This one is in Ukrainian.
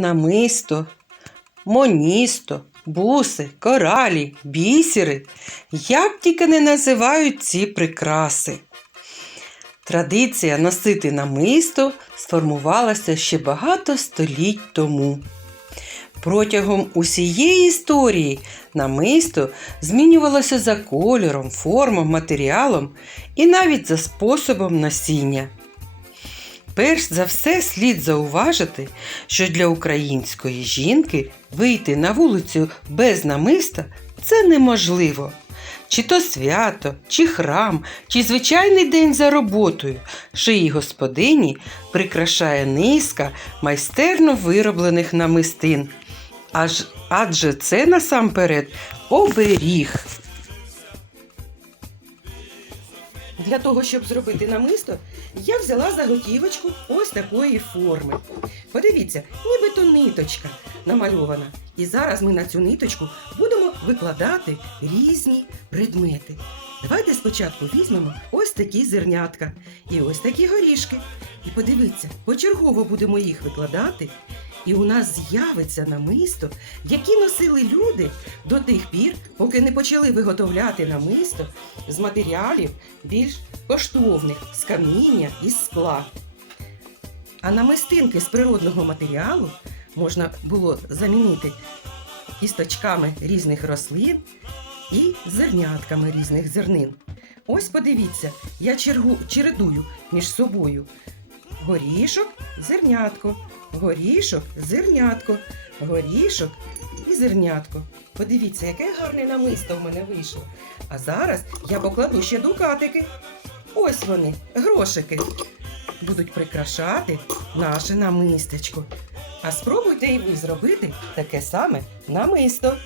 намисто, моністо, буси, коралі, бісери, як тільки не називають ці прикраси. Традиція носити намисто сформувалася ще багато століть тому. Протягом усієї історії намисто змінювалося за кольором, формом, матеріалом і навіть за способом носіння. Перш за все слід зауважити, що для української жінки вийти на вулицю без намиста це неможливо. Чи то свято, чи храм, чи звичайний день за роботою, шиї господині прикрашає низка майстерно вироблених намистин. Аж, адже це насамперед оберіг. Для того, щоб зробити намисто, я взяла заготівочку ось такої форми. Подивіться, нібито ниточка намальована. І зараз ми на цю ниточку будемо викладати різні предмети. Давайте спочатку візьмемо ось такі зернятка і ось такі горішки. І подивіться, почергово будемо їх викладати. І у нас з'явиться намисто, які носили люди до тих пір, поки не почали виготовляти намисто з матеріалів більш коштовних з каміння і скла. А намистинки з природного матеріалу можна було замінити кісточками різних рослин і зернятками різних зернин. Ось подивіться, я чергу, чередую між собою горішок, зернятко, горішок, зернятко, горішок і зернятко. Подивіться, яке гарне намисто в мене вийшло. А зараз я покладу ще дукатики. Ось вони, грошики. Будуть прикрашати наше намистечко. А спробуйте і ви зробити таке саме намисто.